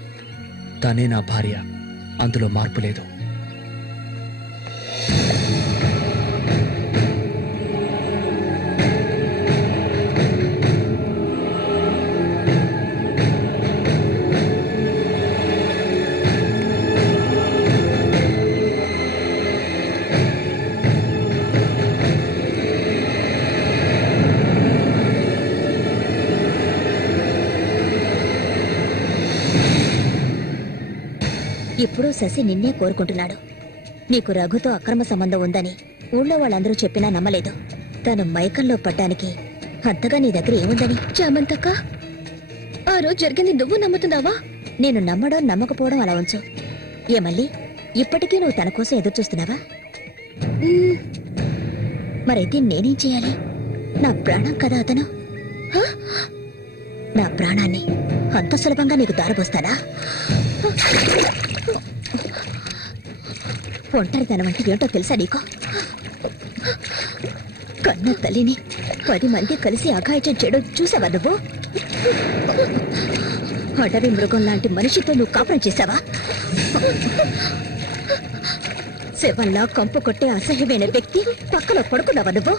తనే నా భార్య, అందులో మార్పు లేదు. ఇప్పుడు శశి నిన్నే కోరుకుంటున్నాడు. నీకు రఘుతో అక్రమ సంబంధం ఉందని ఊళ్ళో వాళ్ళందరూ చెప్పినా నమ్మలేదు. తను మైకంలో పడ్డానికి అంతగా నీ దగ్గర ఏముందని? చామంతక్క, ఆ రోజు జరిగింది నువ్వు నమ్ముతున్నావా? నేను నమ్మడం నమ్మకపోవడం అలా ఉంచు. ఏ మళ్ళీ ఇప్పటికీ నువ్వు తన కోసం ఎదురు చూస్తున్నావా? మరైతే నేనేం చేయాలి? నా ప్రాణం కదా అతను. నా ప్రాణాన్ని అంత సులభంగా నీకు దారబోస్తానా? ఒంటరితనం అంటే ఏంటో తెలుసా నీకు? కన్న తల్లిని 10 మంది కలిసి అఘాయిత్యం చేయడం చూసావా నువ్వు? అడవి మృగం లాంటి మనిషితో నువ్వు కాపురం చేశావా? శవంలా కంపు కొట్టే అసహ్యమైన వ్యక్తి పక్కలో పడుకున్నావా నువ్వు?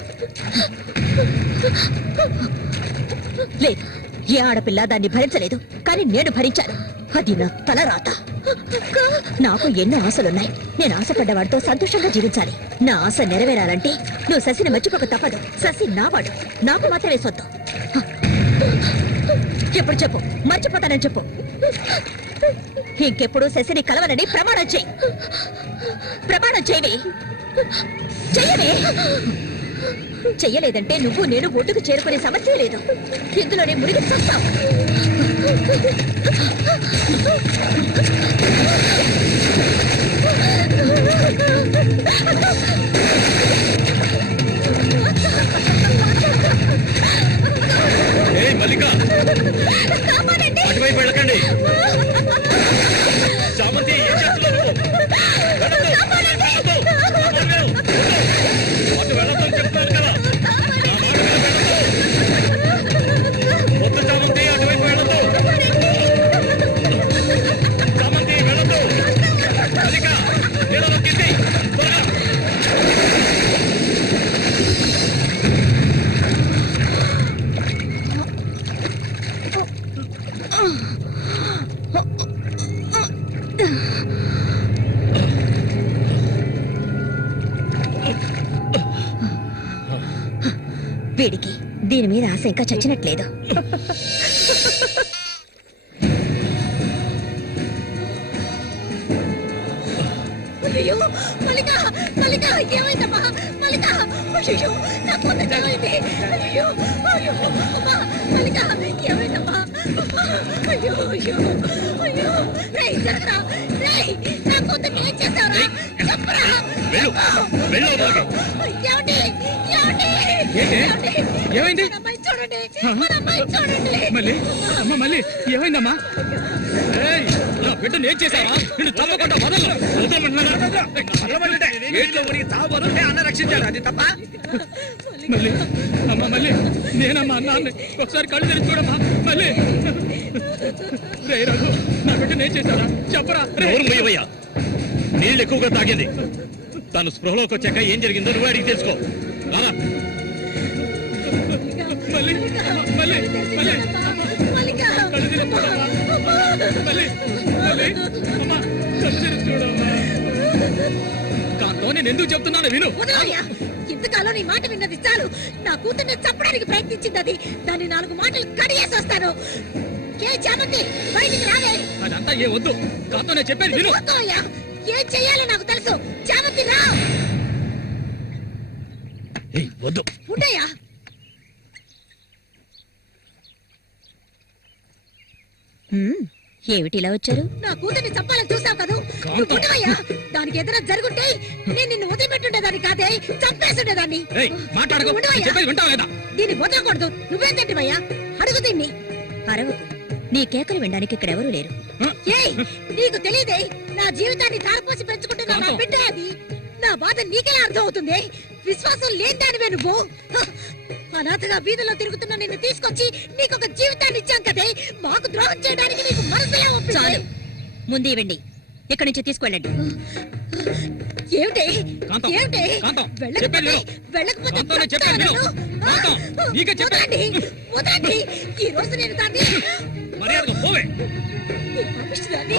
లేదు, ఏ ఆడపిల్ల దాన్ని భరించలేదు, కానీ నేను భరించాను. అది నా తలరాత. నాకు ఎన్నో ఆశలున్నాయి. నేను ఆశపడ్డవాడితో సంతోషంగా జీవించాలి. నా ఆశ నెరవేరాలంటే నువ్వు శశిని మర్చిపోక తప్పదు. శశి నావాడు, నాకు మాత్రమే సొత్తు. ఎప్పుడు చెప్పు, మర్చిపోతానని చెప్పు. ఇంకెప్పుడు శశిని కలవనని ప్రమాణం చెయ్యి. ప్రమాణం చేయవి. చెయ్యవే. చెయ్యలేదంటే నువ్వు నేను ఒడ్డుకు చేరుకునే సమస్య లేదు. ఇందులోనే మునిగి చస్తావు. మల్లిక, అటువైపు వెళ్ళకండి. చామంతి, ఏం చేస్తున్నావు నువ్వు? అటు వెళ్ళొద్దని చెప్తాను కదా. నా మాట వద్దు చామంతి, అటువైపు వెళ్ళొద్దు. చామంతి వెళ్ళొద్దు. మల్లిక, నీళ్ళలో కింది త్వరగా. వీడికి దీని మీద ఆశ ఇంకా చచ్చినట్లేదు. అయ్యో మల్లిక, మల్లిక ఏమైందమ్మా? మల్లిక, అయ్యో నా కూతురు ఏమైంది? అయ్యో అయ్యో అమ్మా, మల్లిక ఏమైందమ్మా? అయ్యో అయ్యో అయ్యో, రేయ్ జరగరా, రేయ్ నా కూతురు ఏం చేశారా? చెప్పరా. ఏమండి, ఏమండి, ఏమైంది? మన అమ్మాయి చూడండి, మన అమ్మాయి చూడండి. మళ్ళీ అమ్మ, మళ్ళీ ఏమైందమ్మా? నా బిడ్డను ఏం చేశావా? నిన్ను చల్లకుండా వదలను. అన్న రక్షించాడు, అది తప్ప. మళ్ళీ అమ్మ, మళ్ళీ నేనమ్మా అన్నాన్ని ఒకసారి కళ్ళు తెరిచి చూడమ్మా. మళ్ళీ రే రఘు, నా బిడ్డను ఏం చేశారా? చెప్పరా. నోరుమయ్యవయ్యా, నీళ్ళు ఎక్కువగా తాగింది. తను స్పృహలోకి వచ్చాక ఏం జరిగిందో నువ్వు అడిగి తెలుసుకో. రారా. మళ్ళీ మళ్ళీ మళ్ళీ మల్లిక, కళ్ళు తెరిచి చూడమ్మా. మళ్ళీ మళ్ళీ అమ్మా, కళ్ళు తెరిచి చూడమ్మా. కాంతో నేను ఎందుకు చెప్తున్నాను విను. వదలయ్యా, ఇంతకాలం నీ మాట విన్నది చాలు. నా కూతుర్ని చంపడానికి ప్రయత్నించింది అది. దాన్ని 4 మాటలు కడిగేసి వస్తాను. ఏ చామంతి, బయటికి రాలే. అదంతా ఏ వద్దు. కాంతో నేను చెప్పేది విను. వదలయ్యా, ఏం చెయ్యాలో నాకు తెలుసు. చామంతి రా. వద్దు. ఉండయ్యా. ఏమిటి ఇలా వచ్చారు? నా కూతుర్ని చంపాలని చూసావు కదా. నువ్వు ఉండవయ్యా. దానికి ఏదైనా జరుగుంటే నేను నిన్ను వదిలిపెట్టుండేదాన్ని కాదే, చంపేసుండేదాన్ని. మాట్లాడుకో. చెప్పేది వింటావా లేదా? దీన్ని వదలకూడదు. నువ్వేం తింటివయ్యా? అడుగు దీన్ని. అరవకు. నీ కేకలు వినడానికి ఇక్కడ ఎవరూ లేరు. నీకు తెలియదే, నా జీవితాన్ని ధారపోసి పెంచుకుంటున్నా నా బిడ్డ అది. నా బాధ నీకెలా అర్థం అవుతుంది? విశ్వాసం లేదానివే నువ్వు. అనాథగా వీధిలో తిరుగుతున్న నిన్ను తీసుకొచ్చి నీకు ఒక జీవితాన్ని ఇచ్చాం కదే, మాకు ద్రోహం చేయడానికి నీకు మనసులే ఒప్పింది. చాలు, ముందు ఇవ్వండి, ఇక్కడి నుంచి తీసుకెళ్ళండి. ఏమిటి ఏమిటి? వెళ్ళకపోతే వదలండి. ఈ రోజు నేను దాన్ని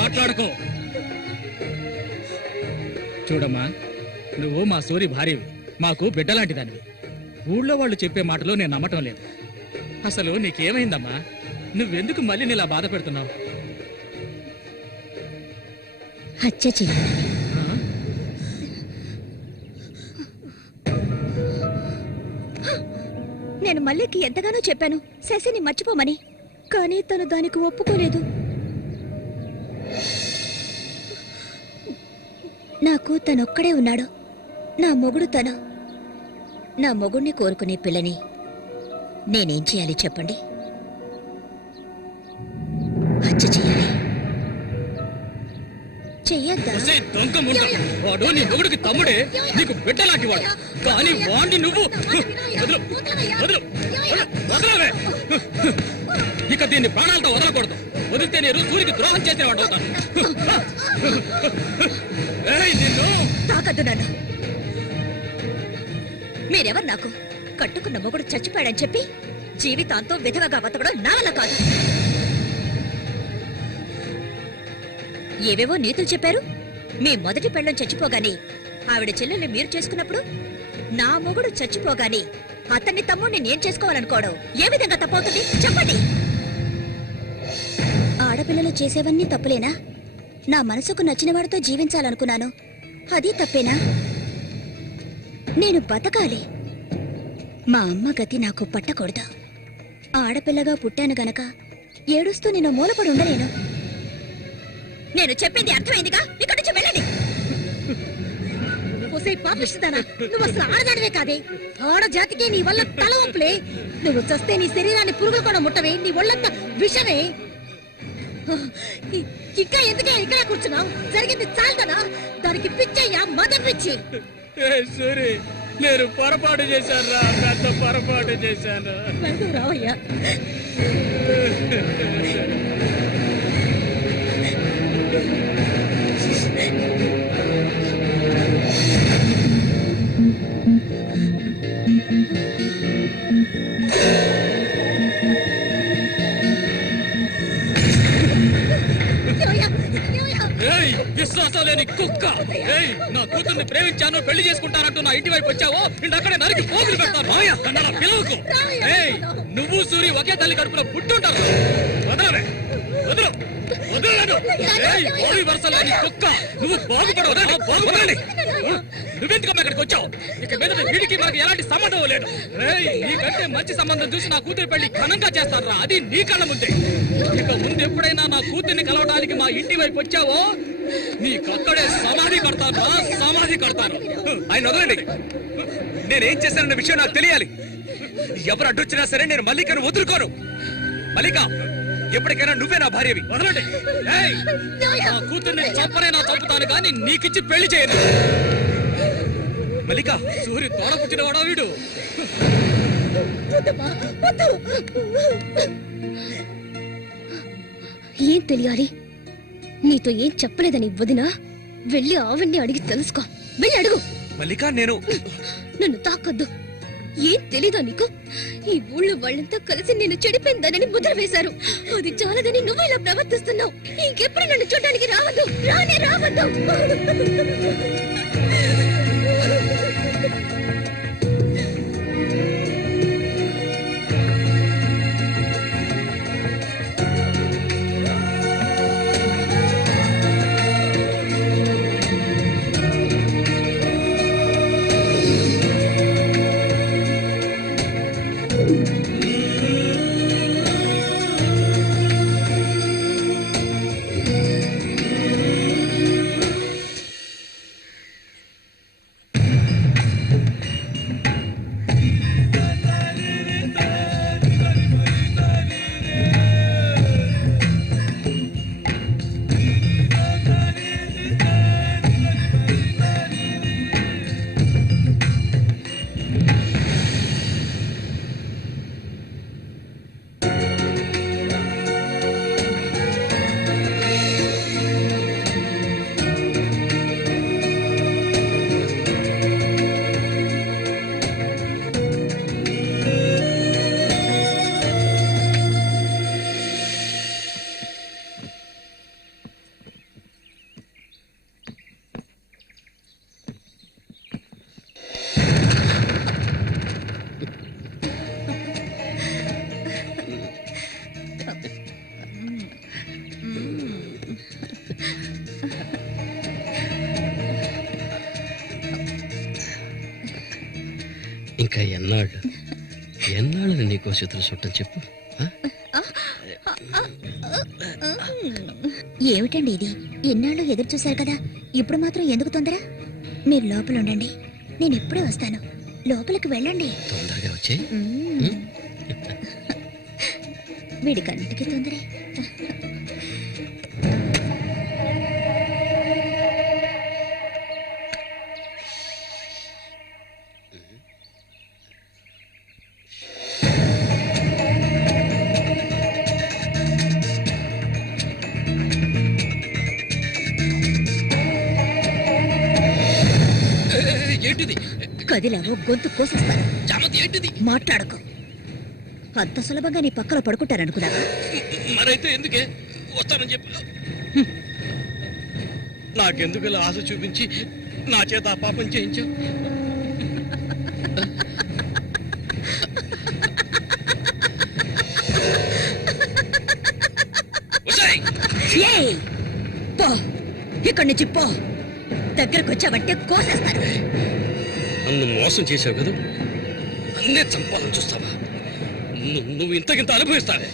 మాట్లాడుకో. చూడమ్మా, నువ్వు మా సూరి భార్యవి, మాకు బిడ్డలాంటి దానివి. ఊళ్ళో వాళ్ళు చెప్పే మాటలు నేను నమ్మటం లేదు. అసలు నీకేమైందమ్మా? నువ్వెందుకు మళ్ళీ నీలా బాధ పెడుతున్నావు? హత్య చేయాలి. నేను మల్లికి ఎంతగానో చెప్పాను శశిని మర్చిపోమని, కానీ తను దానికి ఒప్పుకోలేదు. నాకు తనొక్కడే ఉన్నాడు, నా మొగుడు తను. నా మొగుడిని కోరుకునే పిల్లని నేనేం చేయాలి చెప్పండి? హత్య చేయాలి. చెయ్యొద్దా? వాడు నీ మొగుడికి తమ్ముడే, నీకు బిడ్డలాంటి వాడు, కానీ వాడిని నువ్వు వదలవే. ఇక దీన్ని ప్రాణాలతో వదలకూడదు. వదిలితే నేను సూరికి ద్రోహం చేసేవాడు అవుతాను. తాకద్దు నన్ను. మీరెవరు నాకు? కట్టుకున్న మొగుడు చచ్చిపోయాడని చెప్పి జీవితాంతో విధవగా బతకడం నా వల్ల కాదు. ఏవేవో నీతులు చెప్పారు. మీ మొదటి పెళ్ళం చచ్చిపోగానే ఆవిడ చెల్లెల్ని మీరు చేసుకున్నప్పుడు, నా మొగుడు చచ్చిపోగానే అతన్ని తమ్ముడిని నేను చేసుకోవాలనుకోవడం ఏ విధంగా తప్పవుతుంది చెప్పండి? ఆడపిల్లలు చేసేవన్నీ తప్పులేనా? నా మనసుకు నచ్చిన వాడితో జీవించాలనుకున్నాను, అది తప్పేనా? నేను బతకాలి. మా అమ్మ గతి నాకు పట్టకూడదు. ఆడపిల్లగా పుట్టాను గనక ఏడుస్తూ నేను మూలపడి ఉండలేను. నేను చెప్పింది అర్థమైందిగా, ఇక్కడి నుంచి వెళ్ళండి. పాపిస్తానా? నువ్వు అసలు ఆడదానివే కాదే. ఆడజాతికి నీ వల్ల తల ఒప్పులే. నువ్వు చస్తే నీ శరీరాన్ని పురుగులు కూడా ముట్టవే, నీ ఒళ్ళంతా విషమే. ఇంకా ఎందుకే ఇక్కడ కూర్చున్నావు? జరిగింది చాలుదనా? దానికి పిచ్చయ్యా, మదం పిచ్చి. సూరి, నేను పొరపాటు చేశాను రా, పెద్ద పొరపాటు చేశాను. రావయ్యా. విశ్వాసం లేని కుక్క! నా కూతుర్ని ప్రేమించాను, పెళ్లి చేసుకుంటానంటూ నా ఇంటి వైపు వచ్చావో అక్కడే నరికి పోగులు పెడతాను. పిలవకు. నువ్వు సూరి ఒకే తల్లి కడుపులో పుట్టుంటారు. వదలవే, వదలు, వదలను. వరుస లేని కుక్క, నువ్వు బాగుపడవు. బాగుపడాలి. నువ్వెందుకమ్మా ఇక్కడికి వచ్చావు? ఇక మీద వీడికి మనకి ఎలాంటి సంబంధం లేదు. నీకంటే మంచి సంబంధం చూసి నా కూతురి పెళ్లి ఘనంగా చేస్తారా, అది నీ కళ్ళ ముందే. ఇక ముందు ఎప్పుడైనా నా కూతుర్ని కలవడానికి మా ఇంటి వైపు వచ్చావో నీకక్కడే సమాధి కడతాను, సమాధి కడతాను. ఆయన వదలండి. నేనేం చేశానన్న విషయం నాకు తెలియాలి. ఎవరు అడ్డొచ్చినా సరే నేను మల్లికను వదులుకోను. మల్లిక, ఎప్పటికైనా నువ్వే నా భార్యవి. వదలండి. నా కూతుర్ని చంపనైనా చంపుతాను కానీ నీకిచ్చి పెళ్లి చేయను. మల్లిక, సూరి తోడపుచ్చిన వాడా వీడు? ఏం తెలియాలి? నీతో ఏం చెప్పలేదని వదినా, వెళ్ళి ఆవిడ్ని అడిగి తెలుసుకో. వెళ్ళి అడుగు. మల్లిక, నేను నన్ను తాకొద్దు. ఏం తెలీదా నీకు? ఈ ఊళ్ళో వాళ్ళంతా కలిసి నేను చెడిపోయిందనని ముద్ర వేశారు. అది చాలదని నువ్వు ఇలా ప్రవర్తిస్తున్నావు. ఇంకెప్పుడు నన్ను చూడడానికి రావద్దు, రానే రావద్దు. ఇంకా ఎన్నాళ్ళు నీకో చేతులు చుట్టని చెప్పు. ఏమిటండి ఇది? ఎన్నాళ్ళు ఎదురు చూశారు కదా, ఇప్పుడు మాత్రం ఎందుకు తొందర? మీరు లోపల ఉండండి, నేను ఎప్పుడే వస్తాను. లోపలికి వెళ్ళండి. తొందరగా వచ్చే. వీడికన్నిటికీ తొందరే. ఏంటిది? కదిలావో గొంతు కోసేస్తాను. చామంతి ఏంటిది? మాట్లాడకు. అంత సులభంగా నీ పక్కన పడుకుంటారనుకున్నావా? మరైతే ఎందుకే వస్తానని చెప్పి నాకెందుకు ఇలా ఆశ చూపించి నా చేత ఆ పాపం చేయించావు? ఏయ్! పో, ఇక్కడి నుంచి పో. దగ్గరకు వచ్చావంటే కోసేస్తాను. నన్ను మోసం చేసావు కదా, అన్నే చంపాలని చూస్తావా? నువ్వు ఇంతకింత అనుభవిస్తావే.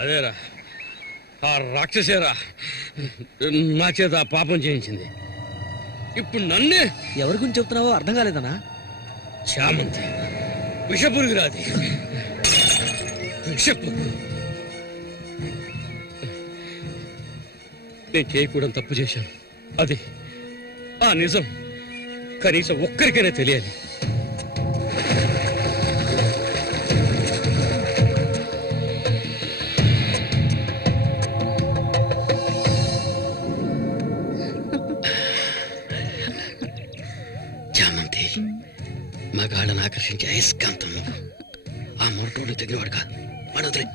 అదేరా, ఆ రాక్షసేరా నా చేత ఆ పాపం చేయించింది. ఇప్పుడు నన్నే. ఎవరి గురించి చెప్తున్నావో అర్థం కాలేదనా? చామంతి విషపురుగురాది. విషపురుగు. నేను చేయకూడని తప్పు చేశాను. అది ఆ నిజం కనీసం ఒక్కరికైనా తెలియాలి. చామంతి, మగాళ్ళను ఆకర్షించే అయస్కాంతం నువ్వు. ఆ మొరటోడు తగినవాడు కాదు, వాడొదిలే.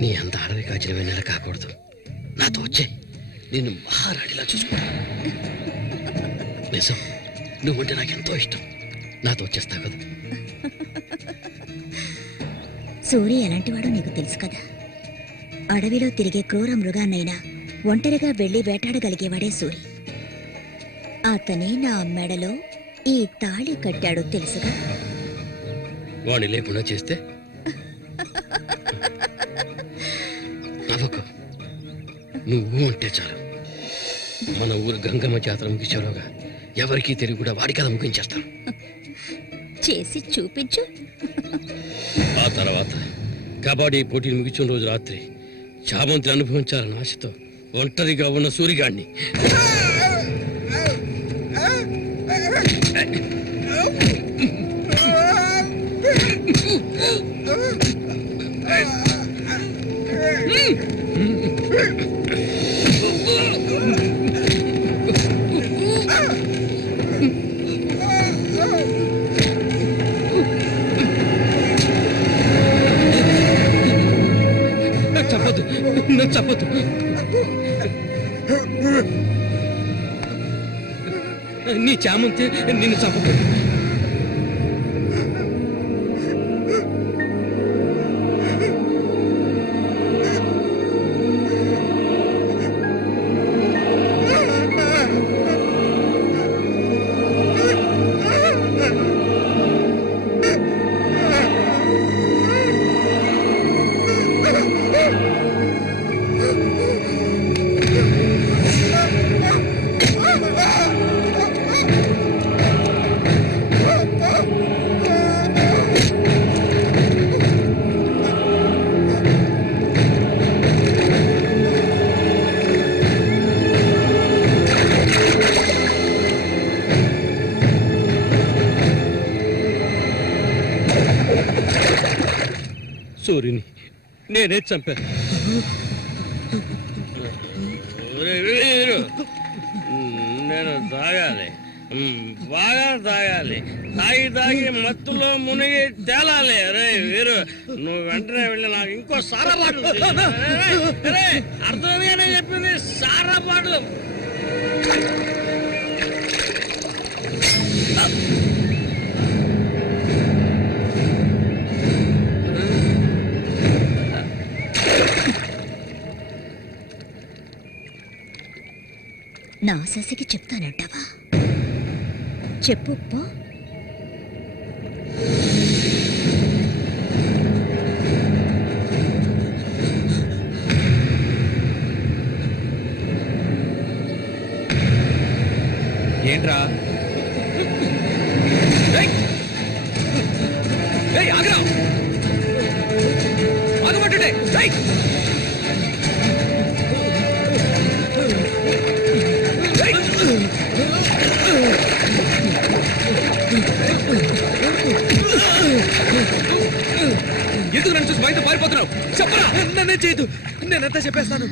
నీ అంత అడవి కాచిన వెన్నెల కాకూడదు. నాతో వచ్చే, నిన్ను మహారాణిలా చూసుకుంటా. నిజం, నువ్వంటే నాకెంతో ఇష్టం. నాతో వచ్చేస్తావు కదా. సూర్య ఎలాంటివాడో నీకు తెలుసు కదా. అడవిలో తిరిగే క్రూర మృగాన్నైనా ఒంటరిగా వెళ్లి వేటాడగలిగేవాడే సూరి. అతనే నా మెడలో ఈ తాళి కట్టాడు తెలుసుగా. వాణ్ణి లేకుండా చేస్తే నవ్వకు. నువ్వు అంటే చాలు. మన ఊరు గంగమ్మ జాతర ముగించేలోగా ఎవరికీ తెలివి కూడా వాడి కథ ముగించేస్తాను. చేసి చూపించు. ఆ తర్వాత కబడ్డీ పోటీలు ముగించిన రోజు రాత్రి చామంతిని అనుభవించాలని ఆశతో ఒంటరిగా ఉన్న సూరిగాడిని చంపదు, నన్ను చంపదు. నీ చామంతి నిన్ను చంపదు. సూర్యుని నేనే చంపాను. నేను తాగాలి. బాగా తాగాలి. తాగి తాగి మత్తులో మునిగి తేలాలి. రే వీరు, నువ్వు వెంటనే వెళ్ళి నాకు ఇంకో సారా బాటలు అర్థమేనే చెప్పింది. సారా బాటలు నా శశికి చెప్తానంటావా? చెప్పు పో. ఏంట్రా ఆగరా, ఆగమంటుంటే ఎందుకు నన్ను చూసి బయట పారిపోతున్నావు? చెప్పరా. నన్నే చేయదు, నేనంతా చెప్పేస్తాను.